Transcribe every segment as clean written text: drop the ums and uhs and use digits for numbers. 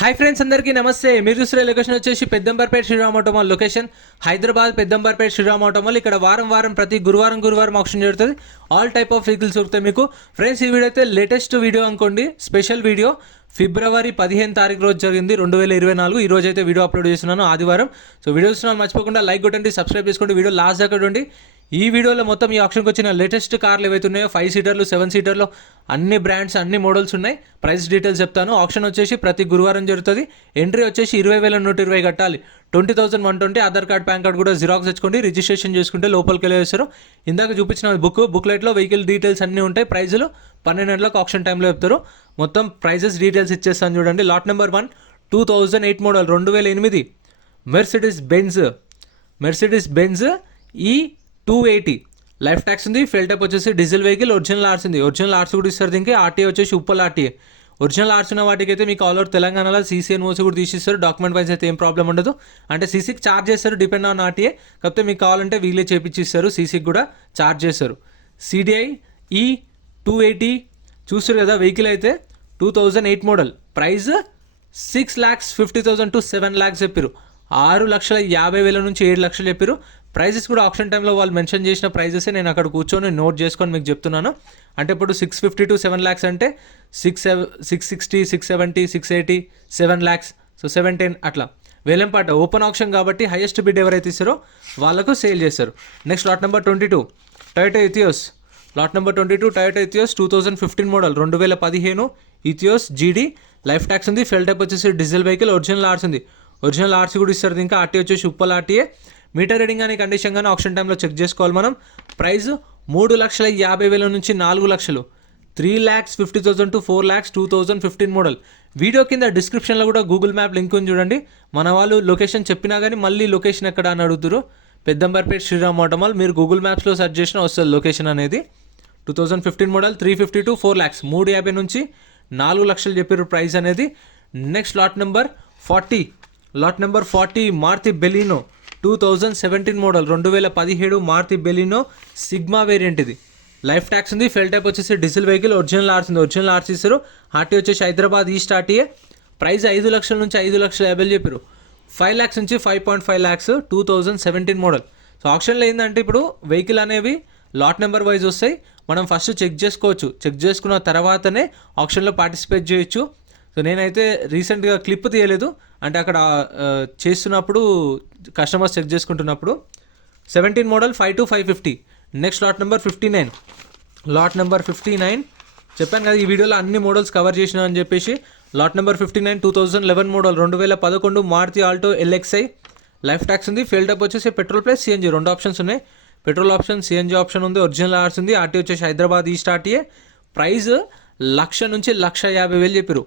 Hi friends, అందరికీ నమస్తే. మీరు చూసిన లొకేషన్ వచ్చేసి Peddamberpet Shriram automall location Hyderabad. Peddamberpet Shriram automall ఇక్కడ వారం ప్రతి గురువారం ఆప్షన్ జరుగుతుంది. ఆల్ టైప్ ఆఫ్ వెహికల్స్ దొరుకుతాయి మీకు. ఫ్రెండ్స్, ఈ వీడియో అయితే లేటెస్ట్ వీడియో అనుకోండి, స్పెషల్ వీడియో. ఫిబ్రవరి 15 రోజు జరిగింది 2024. ఈ రోజు అయితే వీడియో అప్లోడ్ చేస్తున్నాను, ఆదివారం. సో వీడియో చూస్తున్నాను, మర్చిపోకుండా లైక్ కొట్టండి, సబ్స్క్రైబ్ చేసుకోండి, వీడియో లాస్ట్ దాకా చూడండి. ఈ వీడియోలో మొత్తం ఈ ఆప్షన్కి వచ్చిన లేటెస్ట్ కార్లు ఏవైతే ఉన్నాయో 5 సీటర్లు 7 సీటర్లు అన్ని బ్రాండ్స్ అన్ని మోడల్స్ ఉన్నాయి. ప్రైస్ డీటెయిల్స్ చెప్తాను. ఆప్షన్ వచ్చేసి ప్రతి గురువారం జరుగుతుంది. ఎంట్రీ వచ్చేసి 20,120 కట్టాలి. 20,120. ఆధార్ కార్డ్ పాన్ కార్డ్ కూడా జిరాక్స్ తెచ్చుకోండి, రిజిస్ట్రేషన్ చేసుకుంటే లోపలికి వెళ్ళేస్తారు. ఇందాక చూపించిన బుక్లెట్లో వెహికల్ డీటెయిల్స్ అన్నీ ఉంటాయి. ప్రైజులు 12 గంటలకు ఆప్షన్ టైంలో చెప్తారు. మొత్తం ప్రైజెస్ డీటెయిల్స్ ఇచ్చేస్తాను చూడండి. Lot number 1 2008 model 2008 Mercedes Benz E280 life tax ఉంది. ఫెల్ టైప్ వచ్చేసి డీజిల్ వెహికల్. ఒరిజినల్ ఆర్స్ ఉంది. ఒరిజినల్ ఆర్స్ కూడా ఇస్తారు దీనికి. ఆర్టీఏ వచ్చేసి ఉప్పల్ ఆర్టీఏ. ఒరిజినల్ ఆర్స్ ఉన్న వాటికి అయితే మీకు ఆల్ ఓవర్ తెలంగాణలో సీసీ ఎన్ఓసి కూడా తీసిస్తారు. డాక్యుమెంట్ వైజ్ అయితే ఏం ప్రాబ్లం ఉండదు. అంటే సీసీకి ఛార్జ్ చేస్తారు డిపెండ్ ఆన్ ఆర్టీఏ. కాకపోతే మీకు కావాలంటే వీళ్ళే చేపించిస్తారు, సీసీకి కూడా ఛార్జ్ చేస్తారు. CDI E280 చూస్తారు కదా. వెహికల్ అయితే 2008 మోడల్. ప్రైస్ 6,50,000 to 7 lakhs చెప్పారు. 6,50,000 నుంచి 7 లక్షలు చెప్పారు. ప్రైజెస్ కూడా ఆప్షన్ టైంలో వాళ్ళు మెన్షన్ చేసిన ప్రైజెస్ నేను అక్కడ కూర్చొని నోట్ చేసుకొని మీకు చెప్తున్నాను. అంటే ఇప్పుడు 650 to 7 lakhs అంటే 660, 670, 680, 7 lakhs. సో 710 అట్లా వేలంపాట ఓపెన్ ఆప్షన్ కాబట్టి హైయెస్ట్ బిడ్ ఎవరైతే ఇస్తారో వాళ్ళకు సేల్ చేస్తారు. Next lot number 22 Toyota Etios. Lot number 22 Toyota Etios 2015 model 2015 Etios GD. Life tax ఉంది. ఫెల్ టైప్ వచ్చేసి డీజిల్ వెహికల్. ఒరిజినల్ ఆర్స్ ఉంది. ఒరిజినల్ ఆర్సీ కూడా ఇస్తారు. ఇంకా ఆర్టీ వచ్చేసి ఉప్పల్ ఆర్టీఏ. మీటర్ రీడింగ్ కానీ కండిషన్ కానీ ఆప్షన్ టైంలో చెక్ చేసుకోవాలి మనం. ప్రైస్ 3,50,000 నుంచి 4 లక్షలు. 3,50,000 to 4 lakhs 2015 మోడల్. వీడియో కింద డిస్క్రిప్షన్లో కూడా గూగుల్ మ్యాప్ లింక్ ఉంది చూడండి. మన వాళ్ళు లొకేషన్ చెప్పినా కానీ మళ్ళీ లొకేషన్ ఎక్కడ అని అడుగుతారు. పెద్దంబర్పేట శ్రీరామ్ ఆటోమాల్. మీరు గూగుల్ మ్యాప్స్లో సెర్చ్ చేసినా వస్తుంది లొకేషన్ అనేది. 2015 మోడల్ 350 to 4 lakhs 350 నుంచి 4 లక్షలు చెప్పారు ప్రైస్ అనేది. Next lot number 40 Maruti Baleno 2017 model 2017 Maruti Baleno Sigma variant. ఇది లైఫ్ ట్యాక్స్ ఉంది. ఫెల్ టైప్ వచ్చేసి డీజిల్ వెహికల్. ఒరిజినల్ ఆర్స్ ఉంది. ఒరిజినల్ ఆర్స్ ఇస్తారు. ఆర్టీ వచ్చేసి హైదరాబాద్ ఈస్ట్ ఆర్టీఏ. ప్రైస్ 5 లక్షల నుంచి 5,50,000 చెప్పారు. 5 lakhs నుంచి 5.5 lakhs 2017 మోడల్. సో ఆప్షన్లో ఏంటంటే ఇప్పుడు వెహికల్ అనేవి లాట్ నెంబర్ వైజ్ వస్తాయి. మనం ఫస్ట్ చెక్ చేసుకోవచ్చు. చెక్ చేసుకున్న తర్వాతనే ఆప్షన్లో పార్టిసిపేట్ చేయొచ్చు. సో నేనైతే రీసెంట్గా క్లిప్ తీయలేదు, అంటే అక్కడ చేస్తున్నప్పుడు కస్టమర్స్ చెక్ చేసుకుంటున్నప్పుడు. 17 model 5 to 550. Next lot number 59. Lot number 59 చెప్పాను కదా ఈ వీడియోలో అన్ని మోడల్స్ కవర్ చేసిన అని చెప్పేసి. Lot number 59 2011 model 2011 Maruti Alto LXi. Life tax ఉంది. ఫెల్ టైప్ వచ్చేసి పెట్రోల్ ప్లస్ CNG 2 ఆప్షన్స్ ఉన్నాయి. పెట్రోల్ ఆప్షన్, CNG ఆప్షన్ ఉంది. ఒరిజినల్ ఆర్స్ ఉంది. ఆర్టీ వచ్చేసి హైదరాబాద్ ఈస్ట్ ఆర్టీఏ. ప్రైస్ 1,00,000 నుంచి 1,50,000 చెప్పారు.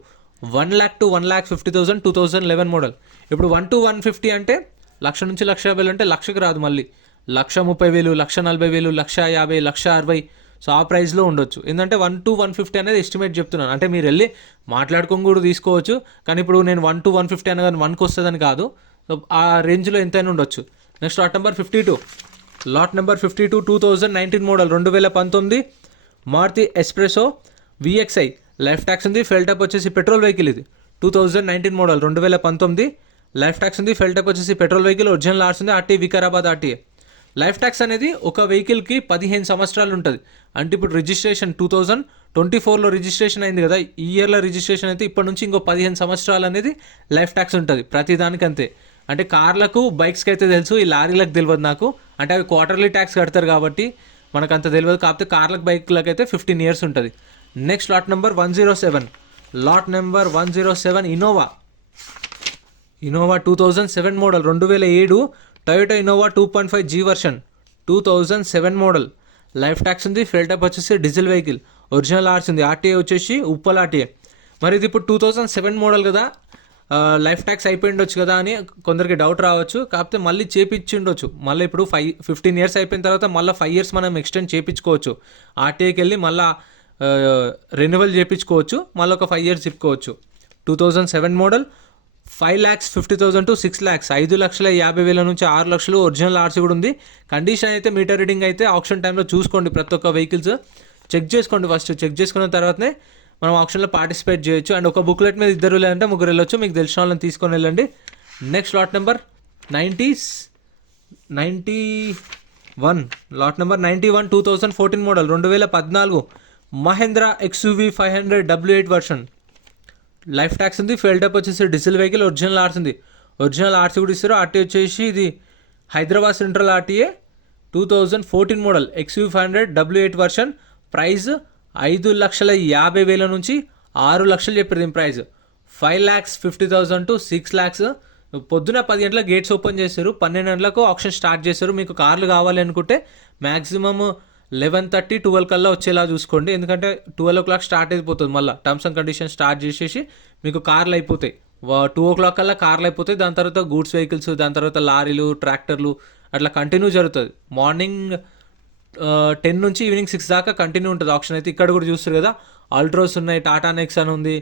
1 lakh to 1,50,000 2011 మోడల్. ఇప్పుడు 1 to 150 అంటే 1,00,000 నుంచి 1,50,000 అంటే లక్షకు రాదు. మళ్ళీ 1,30,000, 1,40,000, 1,50,000, 1,60,000. సో ఆ ప్రైస్లో ఉండొచ్చు. ఏంటంటే 1 to 150 అనేది ఎస్టిమేట్ చెప్తున్నాను. అంటే మీరు వెళ్ళి మాట్లాడుకొని కూడా తీసుకోవచ్చు. కానీ ఇప్పుడు నేను 1 to 150 అనగానే 1కి వస్తుందని కాదు. సో ఆ రేంజ్లో ఎంతైనా ఉండొచ్చు. Next lot number 52. Lot number 52 2019 model 2019 Maruti Spresso VXi. Life tax ఉంది. ఫెల్ టైప్ వచ్చేసి పెట్రోల్ వెహికల్. ఇది 2019 మోడల్ 2019 లైఫ్ ట్యాక్స్ ఉంది. ఫెల్ టైప్ వచ్చేసి పెట్రోల్ వెహికల్. ఒరిజినల్ ఆర్స్ ఉంది. RT Vikarabad RTA. Life tax అనేది ఒక వెహికల్కి 15 సంవత్సరాలు ఉంటుంది. అంటే ఇప్పుడు రిజిస్ట్రేషన్ 2024లో రిజిస్ట్రేషన్ అయింది కదా, ఈ ఇయర్లో రిజిస్ట్రేషన్ అయితే ఇప్పటి నుంచి ఇంకో 15 సంవత్సరాలు అనేది లైఫ్ ట్యాక్స్ ఉంటుంది ప్రతిదానికి. అంతే. అంటే కార్లకు బైక్స్కి అయితే తెలుసు, ఈ లారీలకు తెలియదు నాకు. అంటే అవి క్వార్టర్లీ ట్యాక్స్ కడతారు కాబట్టి మనకు అంత తెలియదు. కాకపోతే కార్లకు బైక్లకు అయితే 15 years ఉంటుంది. Next lot number 107. Lot number 107 Innova 2007 model 2007 Toyota Innova 2.5 G version 2007 model. Life tax ఉంది. ఫెల్ టైప్ వచ్చేసి డీజిల్ వెహికల్. ఒరిజినల్ ఆర్స్ ఉంది. ఆర్టీఏ వచ్చేసి ఉప్పల్ ఆర్టీఏ. మరి ఇది ఇప్పుడు 2007 మోడల్ కదా, లైఫ్ ట్యాక్స్ అయిపోయి ఉండొచ్చు కదా అని కొందరికి డౌట్ రావచ్చు. కాకపోతే మళ్ళీ చేపించి ఉండొచ్చు. మళ్ళీ ఇప్పుడు 15 years అయిపోయిన తర్వాత మళ్ళీ 5 years మనం ఎక్స్టెండ్ చేయించుకోవచ్చు. ఆర్టీఏకి వెళ్ళి మళ్ళీ రెన్యువల్ చేయించుకోవచ్చు. మళ్ళీ ఒక 5 years చెప్పుకోవచ్చు. 2007 మోడల్ 5,50,000 to 6 lakhs 5,50,000 నుంచి 6 లక్షలు. ఒరిజినల్ ఆర్సీ కూడా ఉంది. కండిషన్ అయితే మీటర్ రీడింగ్ అయితే ఆప్షన్ టైంలో చూసుకోండి. ప్రతి ఒక్క వెహికల్స్ చెక్ చేసుకోండి. ఫస్ట్ చెక్ చేసుకున్న తర్వాతనే మనం ఆప్షన్లో పార్టిసిపేట్ చేయొచ్చు. అండ్ ఒక బుక్లెట్ మీద 2 లేదంటే 3 వెళ్ళొచ్చు. మీకు తెలిసిన వాళ్ళని తీసుకొని వెళ్ళండి. Next lot number 91, lot number 91 2014 model 2014 Mahindra XUV 500 W8 version. Life tax ఉంది. ఫెయిల్ టైప్ వచ్చేసి డీజిల్ వెహికల్. ఒరిజినల్ ఆర్సీ ఉంది. ఒరిజినల్ ఆర్సీ కూడా ఇస్తారు. ఆర్టీ వచ్చేసి ఇది Hyderabad central RTA 2014 model XUV 500 W8 version. Price 5,50,000 నుంచి 6 లక్షలు చెప్పారు. దీని ప్రైస్ 5,50,000 to 6 lakhs. పొద్దున 10 గంటలకు గేట్స్ ఓపెన్ చేశారు. 12 గంటలకు ఆప్షన్ స్టార్ట్ చేశారు. మీకు కార్లు కావాలి అనుకుంటే మ్యాక్సిమమ్ 11:30, 12 కల్లా వచ్చేలా చూసుకోండి. ఎందుకంటే 12 o'clock స్టార్ట్ అయిపోతుంది. మళ్ళీ టర్మ్స్ అండ్ కండిషన్స్ స్టార్ట్ చేసేసి మీకు కార్లు అయిపోతాయి. 2 o'clock కల్లా కార్లు అయిపోతాయి. దాని తర్వాత గూడ్స్ వెహికల్స్, దాని తర్వాత లారీలు, ట్రాక్టర్లు అట్లా కంటిన్యూ జరుగుతుంది. మార్నింగ్ 10 నుంచి ఈవినింగ్ 6 దాకా కంటిన్యూ ఉంటుంది ఆప్షన్ అయితే. ఇక్కడ కూడా చూస్తారు కదా, ఆల్ట్రోస్ ఉన్నాయి, టాటా నెక్సాన్ ఉంది,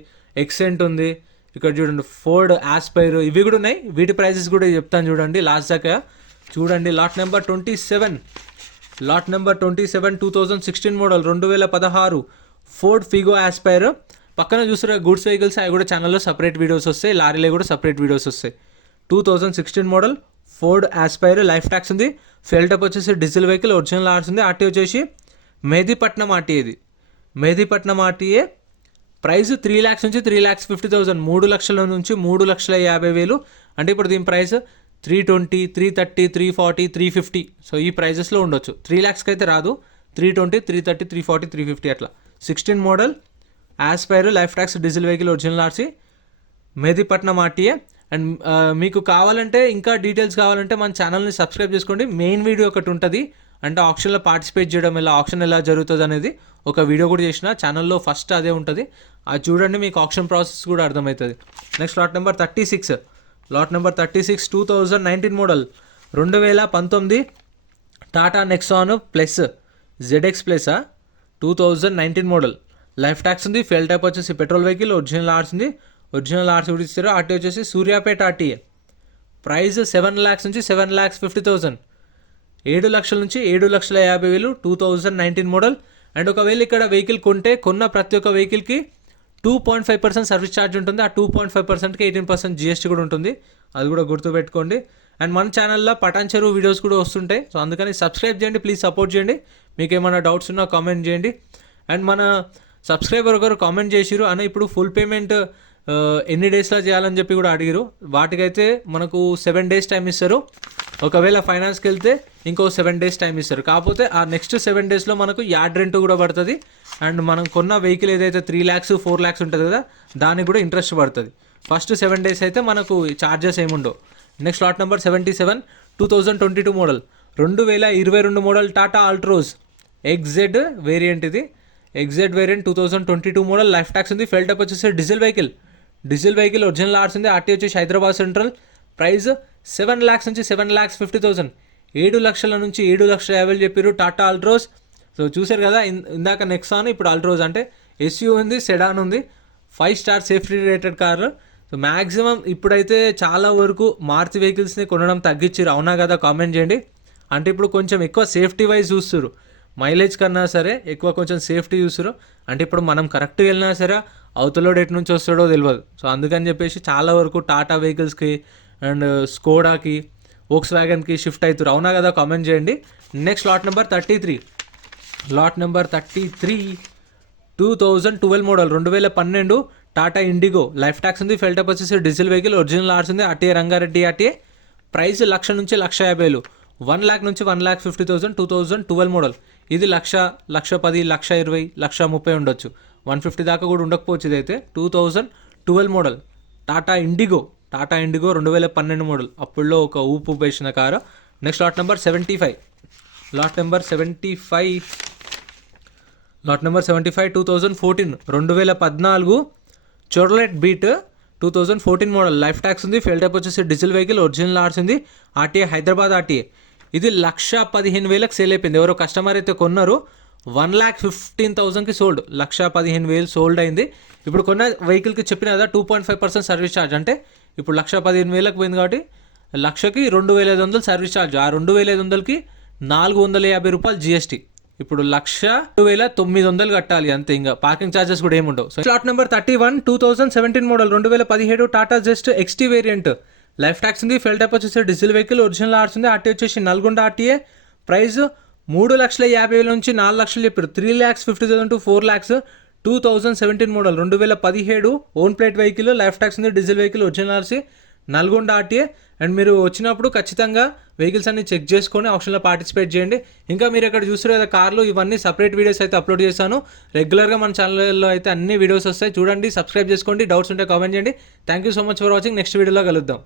ఎక్సెంట్ ఉంది. ఇక్కడ చూడండి ఫోర్డ్ ఆస్పైర్, ఇవి కూడా ఉన్నాయి. వీటి ప్రైజెస్ కూడా చెప్తాను చూడండి లాస్ట్ దాకా చూడండి. Lot number 27, lot number 27 2016 model 2016 Ford Figo Aspire. పక్కన చూసారా గూడ్స్ వెహికల్స్, అవి కూడా ఛానల్లో సపరేట్ వీడియోస్ వస్తాయి. లారీలో కూడా సపరేట్ వీడియోస్ వస్తాయి. 2016 model Ford Aspire. Life tax ఉంది. ఫెయిల్ టైప్ వచ్చేసి డీజిల్ వెహికల్. ఒరిజినల్ ఆర్స్ ఉంది. ఆర్టీ వచ్చేసి మెహదీపట్నం ఆర్టీఏ. ఇది మెహదీపట్నం ఆర్టీఏ. ప్రైస్ 3 lakhs నుంచి 3,50,000, 3 లక్షల నుంచి 3,50,000. అంటే ఇప్పుడు దీని ప్రైస్ 320, 330, 340, 350. సో ఈ ప్రైజెస్లో ఉండొచ్చు. 3 lakhsకి అయితే రాదు. 320, 330, 340, 350 అట్లా. 16 model Aspire. Life tax diesel vehicle. Original RC Mehdipatnam RTA. And మీకు కావాలంటే ఇంకా డీటెయిల్స్ కావాలంటే మన ఛానల్ని సబ్స్క్రైబ్ చేసుకోండి. మెయిన్ వీడియో ఒకటి ఉంటుంది, అంటే ఆప్షన్లో పార్టిసిపేట్ చేయడం ఎలా, ఆప్షన్ ఎలా జరుగుతుంది అనేది ఒక వీడియో కూడా చేసిన ఛానల్లో. ఫస్ట్ అదే ఉంటుంది, అది చూడండి. మీకు ఆప్షన్ ప్రాసెస్ కూడా అర్థమవుతుంది. Next lot number 36, lot number 36 2019 model 2019 Tata Nexon plus ZX plus 2019 model. Life tax ఉంది. ఫెయిల్ టైప్ వచ్చేసి పెట్రోల్ వెహికల్. ఒరిజినల్ ఆర్స్ ఉంది. ఒరిజినల్ ఆర్స్ కూడా ఇస్తారు. ఆర్టీ వచ్చేసి సూర్యాపేట ఆర్టీఏ. ప్రైస్ 7 lakhs నుంచి 7,50,000, 7 లక్షల నుంచి 7,50,000 2019 మోడల్. అండ్ ఒకవేళ ఇక్కడ వెహికల్ కొన్న ప్రతి ఒక్క వెహికల్కి 2.5% సర్వీస్ ఛార్జ్ ఉంటుంది. ఆ 2.5%కి 18% GST కూడా ఉంటుంది. అది కూడా గుర్తుపెట్టుకోండి. అండ్ మన ఛానల్లో పటాన్ చెరువు వీడియోస్ కూడా వస్తుంటాయి. సో అందుకని సబ్స్క్రైబ్ చేయండి, ప్లీజ్ సపోర్ట్ చేయండి. మీకు ఏమైనా డౌట్స్ ఉన్నా కామెంట్ చేయండి. అండ్ మన సబ్స్క్రైబర్ ఒకరు కామెంట్ చేసిరు అన్న, ఇప్పుడు ఫుల్ పేమెంట్ ఎన్ని డేస్లో చేయాలని చెప్పి కూడా అడిగారు. వాటికైతే మనకు 7 days టైం ఇస్తారు. ఒకవేళ ఫైనాన్స్కి వెళ్తే ఇంకో 7 days టైం ఇస్తారు. కాకపోతే ఆ నెక్స్ట్ 7 daysలో మనకు యార్డ్ రెంట్ కూడా పడుతుంది. అండ్ మనం కొన్న వెహికల్ ఏదైతే 3 lakhs 4 lakhs ఉంటుంది కదా, దానికి కూడా ఇంట్రెస్ట్ పడుతుంది. ఫస్ట్ 7 days అయితే మనకు ఛార్జెస్ ఏముండవు. Next lot number 77 2022 model 2022 model Tata Altroz XZ variant. ఇది XZ variant 2022 model. Life tax ఉంది. ఫెయిల్ టైప్ వచ్చేసి diesel vehicle. Diesel vehicle. Original RC ఉంది. ఆర్టీ వచ్చేసి హైదరాబాద్ సెంట్రల్. ప్రైస్ 7 lakhs నుంచి 7,50,000, 7 లక్షల నుంచి 7,50,000 చెప్పారు. టాటా ఆల్ట్రోస్. సో చూసారు కదా, ఇందాక నెక్సాన్, ఇప్పుడు ఆల్ట్రోస్. అంటే SUV ఉంది, సెడాన్ ఉంది, 5 star సేఫ్టీ రేటెడ్ కార్లు. సో మ్యాక్సిమం ఇప్పుడైతే చాలా వరకు మారుతి వెహికల్స్ని కొనడం తగ్గించారు. అవునా కదా, కామెంట్ చేయండి. అంటే ఇప్పుడు కొంచెం ఎక్కువ సేఫ్టీ వైజ్ చూస్తారు. మైలేజ్ కన్నా సరే ఎక్కువ కొంచెం సేఫ్టీ చూస్తారు. అంటే ఇప్పుడు మనం కరెక్ట్గా వెళ్ళినా సరే అవతలోడు ఎటు నుంచి వస్తాడో తెలియదు. సో అందుకని చెప్పేసి చాలా వరకు టాటా వెహికల్స్కి అండ్ స్కోడాకి, వోక్స్ వ్యాగన్కి షిఫ్ట్ అవుతారు. అవునా కదా, కామెంట్ చేయండి. Next lot number 33, lot number 33 2012 model 2012 Tata IndiGo. Life tax ఉంది. ఫెయిల్ టైప్ వచ్చేసి డీజిల్ వెహికల్. ఒరిజినల్ ఆర్స్ ఉంది. RTA Rangareddy RTA. ప్రైస్ 1 లక్ష నుంచి 1,50,000, 1 lakh నుంచి 1,50,000 2012 మోడల్. ఇది 1,00,000, 1,10,000, 1,20,000, 1,30,000 ఉండొచ్చు. 150 దాకా కూడా ఉండకపోవచ్చు. ఇదైతే 2012 model Tata Indigo. Tata Indigo 2012 model. అప్పుడులో ఒక ఊపు వేసిన car. Next lot number 75, lot number 75, lot number 75 2014 2014 Chevrolet beat 2014 model. Life tax ఉంది. ఫెయిల్ టైప్ వచ్చేసి డీజిల్ వెహికల్. ఒరిజినల్ ఆర్స్ ఉంది. RTA Hyderabad RTA. ఇది 1,15,000కి సేల్ అయిపోయింది. ఎవరో కస్టమర్ అయితే కొన్నారు. 1,15,000కి సోల్డ్. 1,15,000 సోల్డ్ అయింది. ఇప్పుడు కొన్న వెహికల్కి చెప్పిన కదా 2.5% సర్వీస్ ఛార్జ్. అంటే ఇప్పుడు 1,15,000కి పోయింది కాబట్టి 1,00,000కి 2,500 సర్వీస్ ఛార్జ్. ఆ 2,500కి 450 రూపాయలు GST. ఇప్పుడు 1,09,000 కట్టాలి అంతే, ఇంకా పార్కింగ్ ఛార్జెస్ కూడా ఏమి ఉండవు. So slot number 31 2017 model 2017 Tata just XT variant. Life tax ఉంది, ఫెల్ టైప్ వచ్చేసి డీజిల్ వెహికల్, ఒరిజినల్ ఆర్స్ ఉంది. ఆర్టీ వచ్చేసి నల్గొండ ఆర్టీఏ. ప్రైస్ 3,50,000 నుంచి 4 లక్షలు చెప్పారు. 3,50,000 to 4 lakhs. 2017 model 2017 own plate vehicle, life tax ఉంది, diesel vehicle, original RC, Nalgonda RTA. And మీరు వచ్చినప్పుడు ఖచ్చితంగా వెహికల్స్ అన్ని చెక్ చేసుకొని ఆప్షన్లో పార్టిసిపేట్ చేయండి. ఇంకా మీరు ఇక్కడ చూస్తారు కదా కార్లు, ఇవన్నీ సపరేట్ వీడియోస్ అయితే అప్లోడ్ చేశాను. రెగ్యులర్గా మన ఛానల్లో అయితే అన్ని వీడియోస్ వస్తాయి, చూడండి, సబ్స్క్రైబ్ చేసుకోండి. డౌట్స్ ఉంటే కామెంట్ చేయండి. Thank you so much for watching. Next వీడియోలో కలుద్దాం.